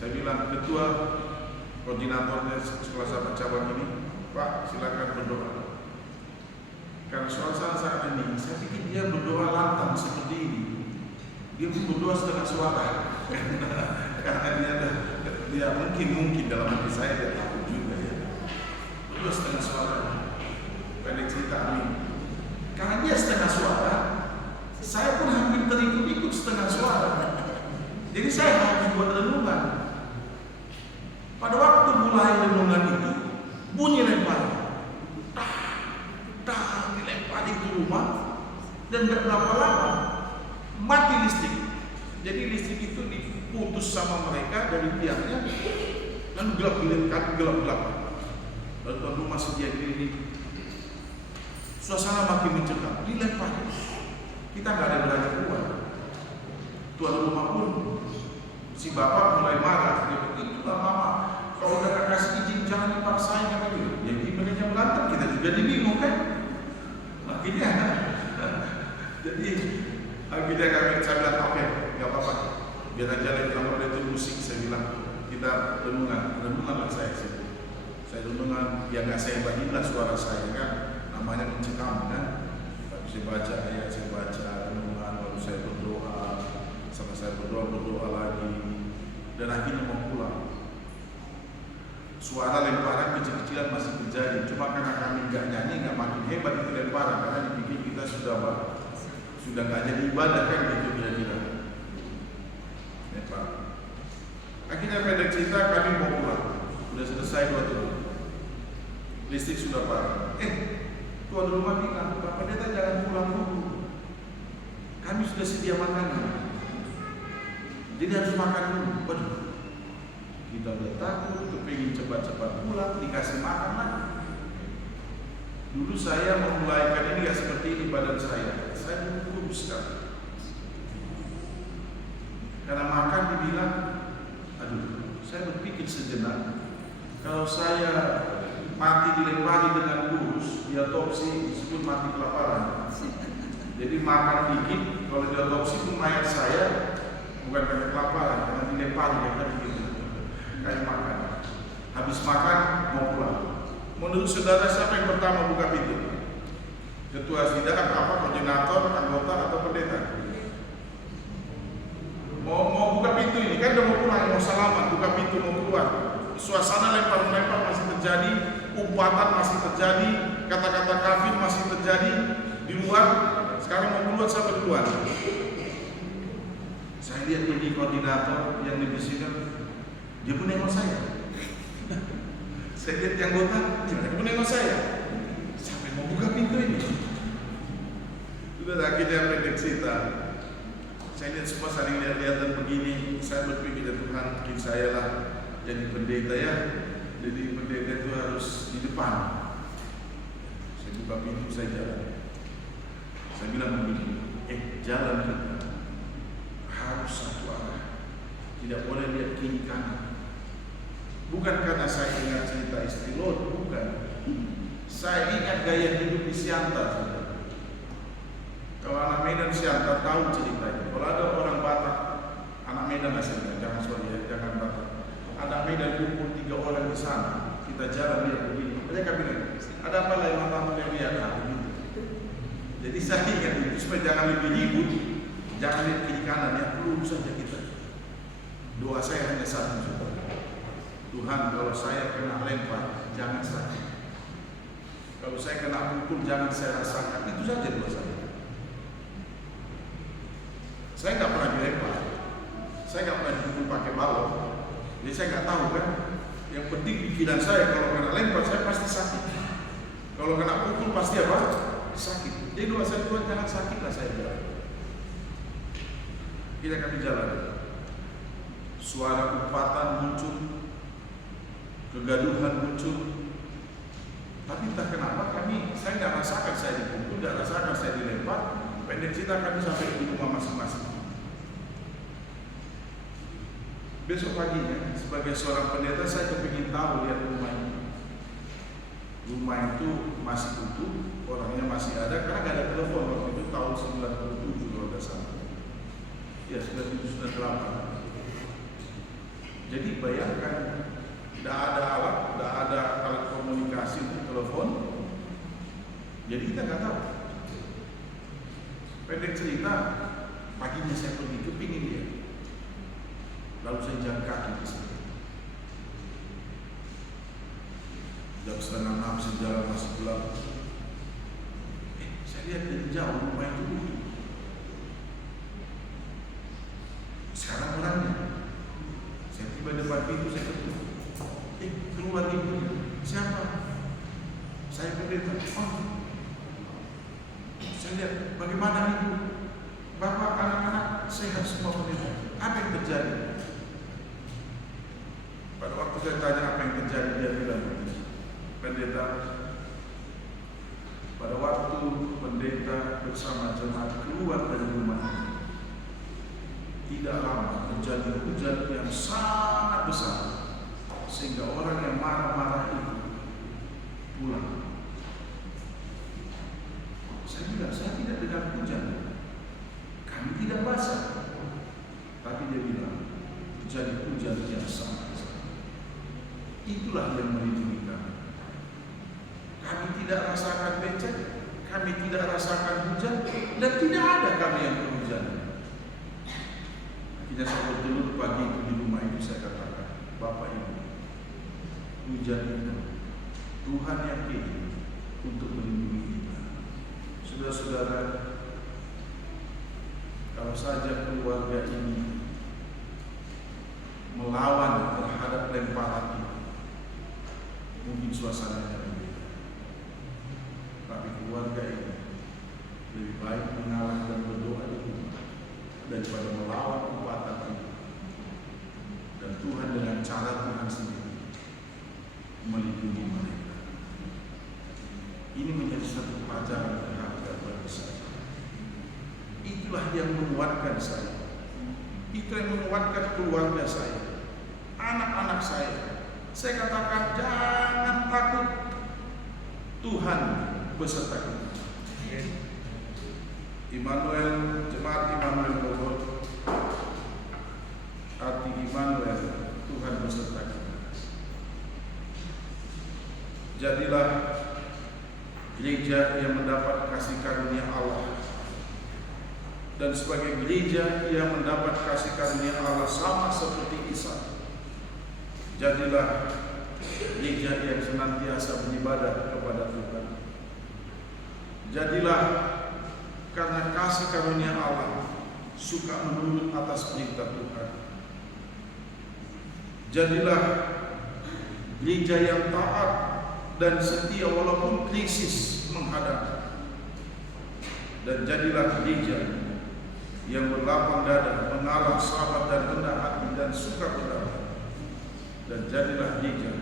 Saya bilang, ketua koordinatornya sekolah sahabat cabang ini, Pak, silakan berdoa. Karena suasana saat ini, saya pikir dia berdoa lantang seperti ini. Dia berdoa setengah suara. Karena dia mungkin dalam hati saya dia takut juga ya. Berdoa setengah suara. Pendek cerita amin. Karena dia setengah suara, saya pun hampir terikut-ikut setengah suara. Jadi saya harus buat renungan. Pada waktu mulai renungan itu, bunyi lempar, dilempar di rumah, dan gak berapa lama mati listrik. Jadi listrik itu diputus sama mereka dari tiangnya, lalu gelap. Lalu tuan rumah sediakan ini, suasana makin mencekam, dilempar. Kita gak ada berani keluar. Tuan rumah pun, si bapak mulai marah. Dia bilang, itulah mama, kalau udah kasih izin jangan dipaksain kan itu. Jadi mereka berantem, kita juga bingung kan. Akhirnya kami saya bilang oke, nggak apa-apa, biar aja lama itu musik. Saya bilang kita renungan saya sih. Saya renungan, ya nggak saya bagilah suara saya kan, namanya mencekam kan. Tapi saya baca ayat, saya baca renungan, lalu saya berdoa, sama saya berdoa lagi, dan akhirnya mau pulang. Suara lemparan kecil-kecilan masih terjadi, cuma karena kami nggak nyanyi, nggak makin hebat itu lemparan, karena dipikir kita sudah nggak jadi ibadah kan gitu kira-kira. Lempar. Akhirnya pendek cerita kami mau pulang, sudah selesai 2 tahun, listrik sudah padam. Tuan rumah bilang, Pak Pendeta jangan pulang dulu, kami sudah sedia makanan, jadi harus makan dulu. Waduh. Kita udah takut, kepingin cepat-cepat pulang, dikasih makan lagi. Dulu saya memulaikan ini gak seperti ini badan saya kurus sekali. Karena makan dibilang, aduh, saya berpikir sejenak, kalau saya mati dilempari dengan kurus, diotopsi disebut mati kelaparan. Jadi makan dikit, kalau diotopsi pun mayat saya bukan karena kelaparan, karena dilempari kayak gitu. Kayak makan, habis makan mau pulang. Menurut saudara siapa yang pertama buka pintu? Ketua sidang, koordinator, anggota atau pendeta? Mau buka pintu ini kan udah mau pulang, mau salaman, buka pintu mau keluar. Suasana lempar-lempar masih terjadi, umpatan masih terjadi, kata-kata kafir masih terjadi di luar. Sekarang mau keluar, siapa duluan? Saya lihat ini koordinator yang dibisikkan, dia pun nengok saya. Saya lihat yang anggota, dia pun nengok saya. Siapa yang mau buka pintu ini? Sudah akhirnya pendek cerita. Saya lihat semua saling lihat-lihatan begini. Saya berpikir, ya Tuhan, mungkin saya lah jadi pendeta ya. Jadi pendeta itu harus di depan. Saya buka pintu, saya jalan. Saya bilang begini, jalan kita harus satu arah. Tidak boleh lihat kiri kanan. Bukan karena saya ingat cerita istri Lot, bukan. Saya ingat gaya hidup di Siantar. Kalau anak Medan Siantar tahu ceritanya. Kalau ada orang Batak, anak Medan asalnya, jangan Batak. Anak Medan kumpul 3 orang di sana. Kita jalan lihat begini. Mereka bilang, ada apa lah yang matamu yang lihat? Jadi saya ingat itu supaya jangan lebih ribut, jangan lihat kiri kanan, ya perlu saja kita. Doa saya hanya satu, Tuhan, kalau saya kena lempar, jangan sakit. Kalau saya kena pukul, jangan saya rasakan. Itu saja doa saya. Saya nggak pernah dilempar, saya nggak pernah dipukul pakai balok, jadi saya nggak tahu kan. Yang penting pikiran saya, kalau kena lempar saya pasti sakit, kalau kena pukul pasti apa? Sakit. Jadi doa saya, Tuhan jangan sakitlah saya jalan. Kita kami jalan, suara umpatan muncul, kegaduhan muncul, tapi entah kenapa saya nggak rasakan saya dipukul, nggak rasakan saya dilempar. Pendek cerita, kami sampai di rumah masing-masing. Besok paginya, sebagai seorang pendeta, saya kepingin tahu lihat rumah ini. Rumah itu masih utuh, orangnya masih ada, karena nggak ada telepon waktu itu tahun 97 kalau nggak salah. Ya, 97-98. Jadi bayangkan, tidak ada alat komunikasi untuk telepon. Jadi kita nggak tahu. Pendek cerita, paginya saya pergi kepingin dia. Lalu saya jalan kaki ke sana. Jam 5:30 saya jalan masih gelap. Saya lihat dari jauh rumah itu utuh. Sekarang orangnya, saya tiba depan pintu, saya ketemu. Keluar ibunya. Siapa? Saya pendeta. Oh, saya lihat bagaimana ibu, bapak, anak-anak sehat semua pendeta. Apa yang terjadi? Pada waktu saya tanya apa yang terjadi, dia bilang, pendeta, pada waktu pendeta bersama jemaat keluar dari rumah ini, tidak lama terjadi hujan yang sangat besar, sehingga orang yang marah-marah itu pulang. Saya bilang, saya tidak dengar hujan, kami tidak basah. Tapi dia bilang, terjadi hujan yang sangat besar. Itulah yang melindungi kami. Kami tidak rasakan becek, kami tidak rasakan hujan, dan tidak ada kami yang berhujan. Akhirnya saya bertelur pagi itu di rumah itu, saya katakan, Bapak Ibu, hujan itu Tuhan yang kirim untuk melindungi kita. Saudara-saudara, kalau saja keluarga ini melawan terhadap lemparan itu, mungkin suasananya berbeda. Tapi keluarga ini lebih baik mengalah dan berdoa di rumah daripada melawan umpatan itu. Dan Tuhan dengan cara Tuhan sendiri melindungi mereka. Ini menjadi satu pelajaran berharga bagi saya. Itulah yang menguatkan saya. Itu yang menguatkan keluarga saya, anak-anak saya. Saya katakan, jangan takut, Tuhan beserta kita. Immanuel, jemaat Immanuel Bogor, arti Immanuel, Tuhan beserta kita. Jadilah gereja yang mendapat kasih karunia Allah, dan sebagai gereja yang mendapat kasih karunia Allah sama seperti Isa, jadilah gereja yang senantiasa beribadah kepada Tuhan. Jadilah karena kasih karunia Allah suka menurut atas perintah Tuhan. Jadilah gereja yang taat dan setia walaupun krisis menghadap. Dan jadilah gereja yang berlapang dada, mengalah, sabar dan rendah hati dan suka berdamai. Dan jadilah gereja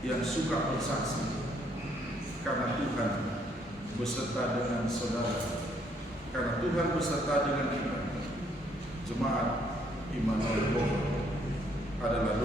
yang suka bersaksi, karena Tuhan beserta dengan saudara, karena Tuhan beserta dengan kita. Jemaat Immanuel Bogor adalah